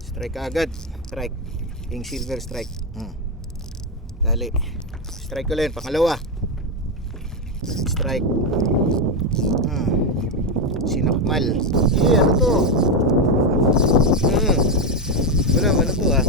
Strike agad. Strike. King silver strike. Dali. Strike ulit. Pangalawa. Strike. Sinakmal. Ano to? Wala, ano to ah?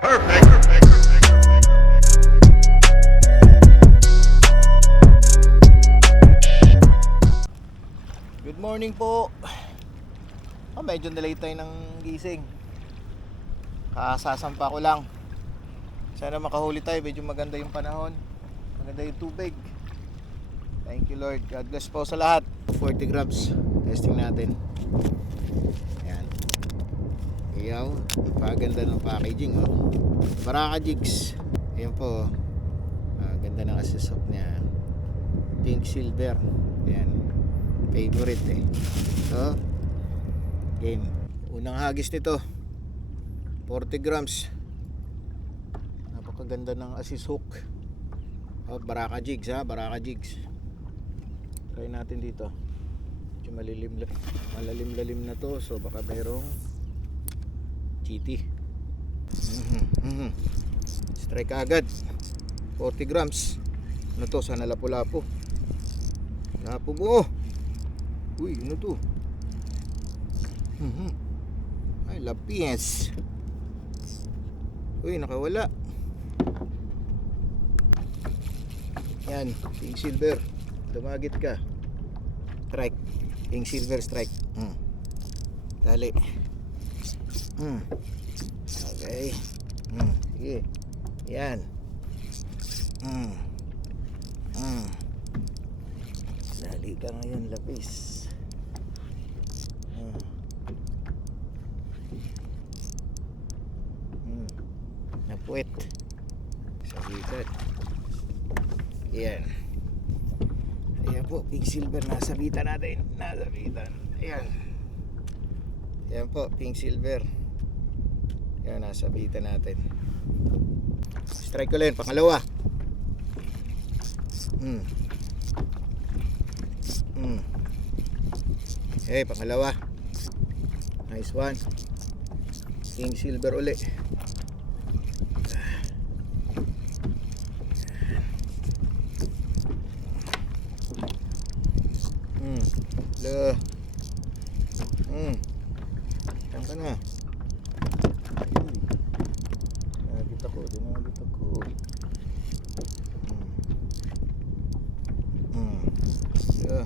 Perfect. Good morning po. Medyo delay tayo ng gising. Kasasampa ko lang. Sana makahuli tayo. Medyo maganda yung panahon. Maganda yung tubig. Thank you Lord. God bless po sa lahat. 40 grams. Testing natin. Ayan. Iyaw. Napaganda ng packaging oh. Baraka jigs. Ayan po. Ganda ng assessop niya. Pink silver. Ayan. Favorite eh. So, game. Unang hagis nito 40 grams. Napakaganda ng assist hook. Baraka jigs ha. Baraka jigs. Try natin dito. Medyo malalim na to. So baka mayroong chiti. Strike agad 40 grams. Ano to? Sana lapu-lapu. Lapu mo. Uy, ano to? Ay, lapis. Uy, nakawala. Yan, pink silver. Dumagit ka. Strike. Pink silver strike. Dali. Okay. Sige. Yan. Dali ka ngayon, lapis. Napuwet. Sabitan. Yan. Ayan po, pink silver. Nasabitan natin. Nasabitan. Ayan. Ayan po, pink silver. Ayan, nasabitan natin. Strike ulit. Pangalawa. Okay, pangalawa. Nice one. King silver ulit. Lo. Saan ka na? Dinagit ako. Lo.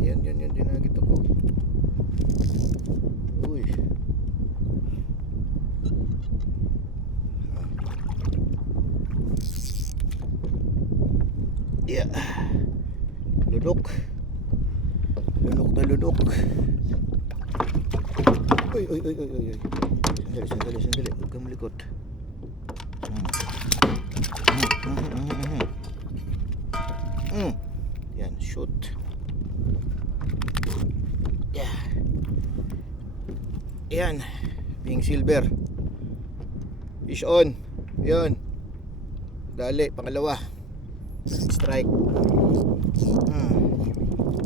Yan, dinagit ako. Uy. Yeah. Lunok na lunok. Uy. Sandali. Huwag kang malikot. Yan, shoot. Yeah. Yan. Pink silver. Fish on. Yan. Dali, pangalawa. Strike.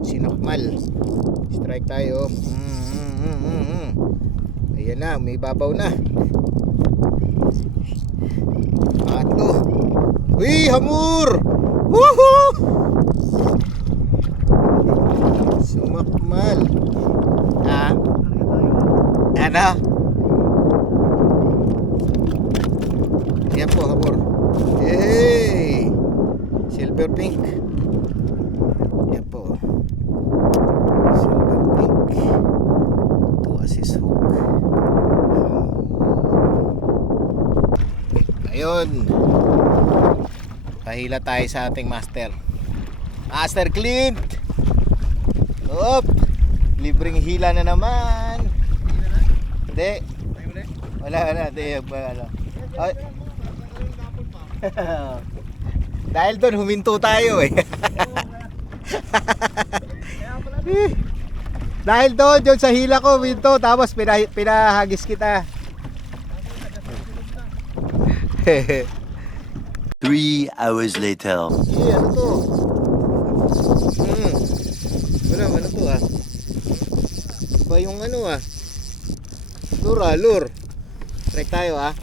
Sinakmal. Strike tayo. Ayan na, may babaw na. Patlo. Uy, hamur! Woohoo! Sumakmal. Ano? Ayan po, hamur. Hey! Silver pink. Yan po. Silver pink. To assist hook. Ayun. Pahila tayo sa ating master. Master Clint. Op. Libreng hila na naman. Hindi. Wala na. Hindi. Ay. Dahil doon huminto tayo eh. Dahil doon sa hila ko, winto, tapos pinahagis kita. 3 hours later. Sige, ano to? Ano to ah? Ba yung ano ah? Lure. Strike tayo ah.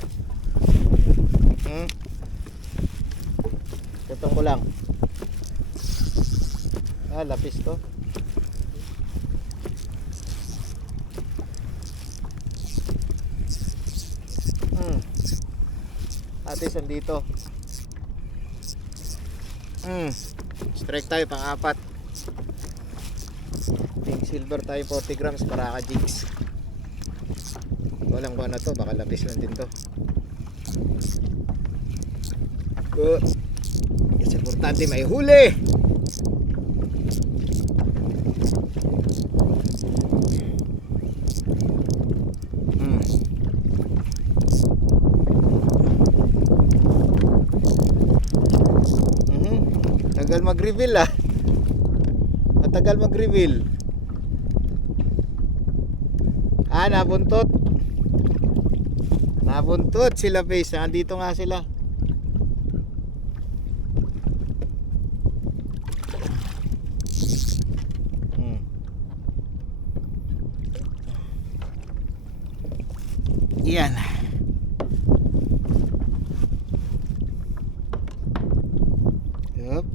Tutong ko lang. Lapis to. Atis andito. Strike tayo pang-apat. Pink silver tayo 40 grams para ka-jigs. Walang kung ano to, baka lapis lang din to. Kasi importante may huli. Tagal mag-reveal ah. Matagal mag-reveal. Nabuntot. Nabuntot sila face. Nandito nga sila. Yan. Yup.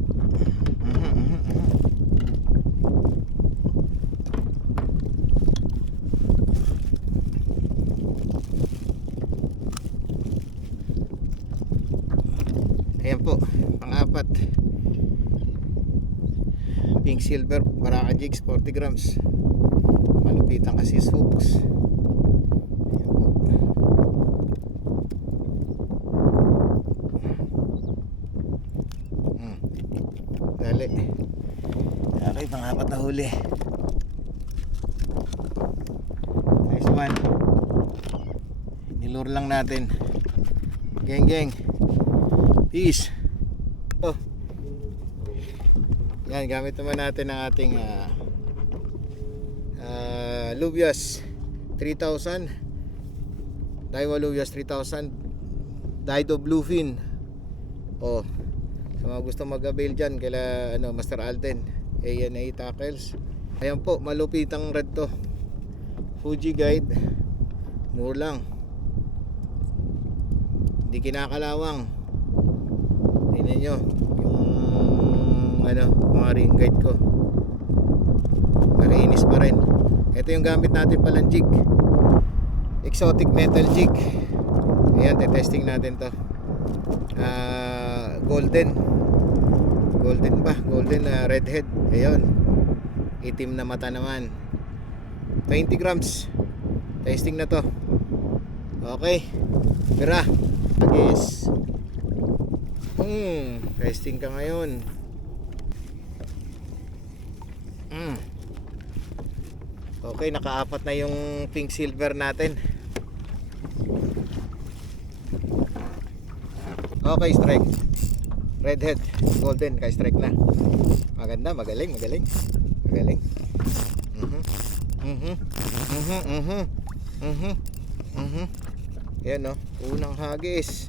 Ayan po, pang-apat. Pink silver, Baraka jigs, 40 grams. Malupitan kasi hooks. Ayan po. Dali. Okay, pang-apat na huli. Nice one. Nilure lang natin. Geng. Peace. Yan, gamit naman natin ang ating Luvias 3000. Daiwa Luvias 3000 Dido Bluefin. Sa mga gusto mag-avail dyan kaila Master Alden ANA Tackles. Ayan po, malupitang red to. Fuji Guide. Mura lang. Hindi kinakalawang. Tingnan nyo yung mga ring guide ko. Marinis pa rin. Ito yung gamit natin palang jig. Exotic metal jig. Ayan, testing natin to. Golden redhead. Ayun, itim na mata naman. 20 grams. Testing na to. Okay, tira. Agis. Testing ka ngayon. Okay, nakaapat na yung pink silver natin. Okay, strike. Redhead, golden, kay strike na. Maganda, magaling. Yan no, unang hagis.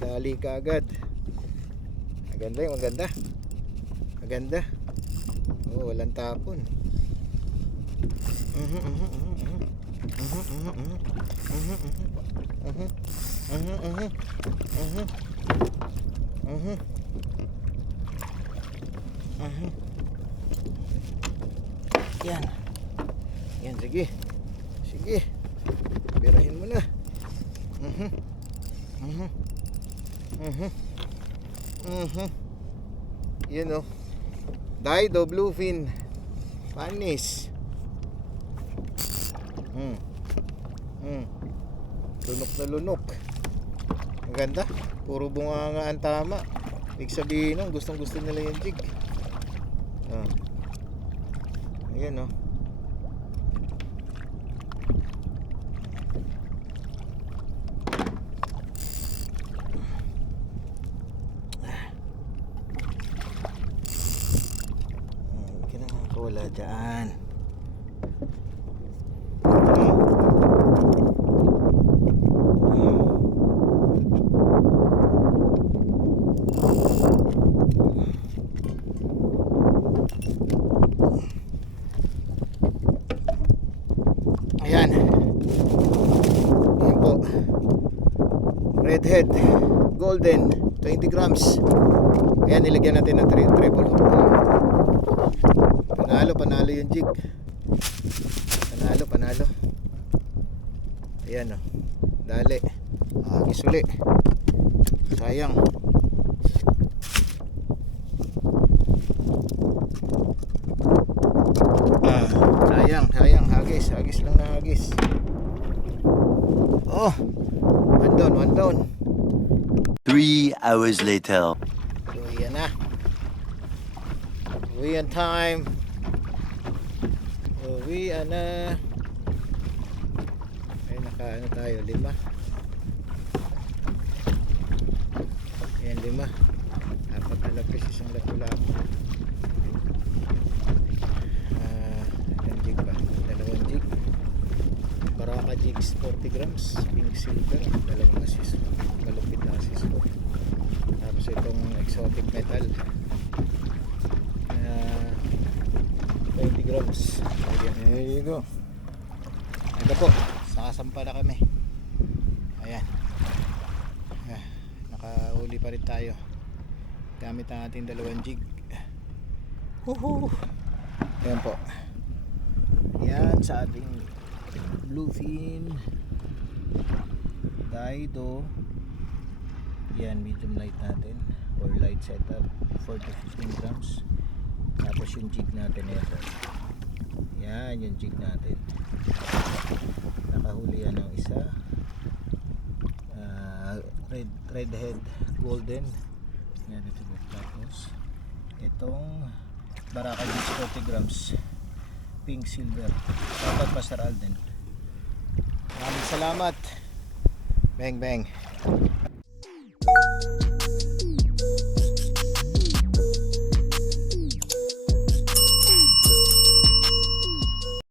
Dali ka agad. Maganda. Walang tapon. Yan, sige. Birahin mo na. Yan o. Dido Bluefin. Panis. Lunok. Maganda. Puro bunga nga ang tama. Ibig sabihin nung gustong nila yung jig. Ayan o. wala dyan. Ayan. Ayan po. Redhead golden 20 grams. Ayan, nilagyan natin ng triple hook. Panalo yung jig. Panalo. Ayan o. Dali. Agis uli. Sayang. Sayang. Hagis lang na hagis. Oh. One down. 3 hours later. So, yan na. Uwian time. Uwian na. Ay, nakaano tayo, 5. Ayan, 5. Apat na lapis, isang lapu-lapu. Ilang jig ba? 2 jig. Baraka jigs 40 grams. Pink silver. 2 assist. Malupit na assist ko. Tapos itong exotic metal. 20 grams. There you go. Ito po. Sakasampa na kami. Ayan. Nakahuli pa rin tayo. Gamit ang ating 2 jig. Woohoo! Ayan po. Yan sa ating bluefin Dido. Yan, medium light natin or light setup, 4 to 15 grams. Tapos yung jig natin ito. Yan yung jig natin. Nakahuli yan ng isa. Redhead golden. Yan ito. Tapos itong Baraka jigs 40 grams. Pink silver. Dapat Master Alden. Maraming salamat. Bang bang.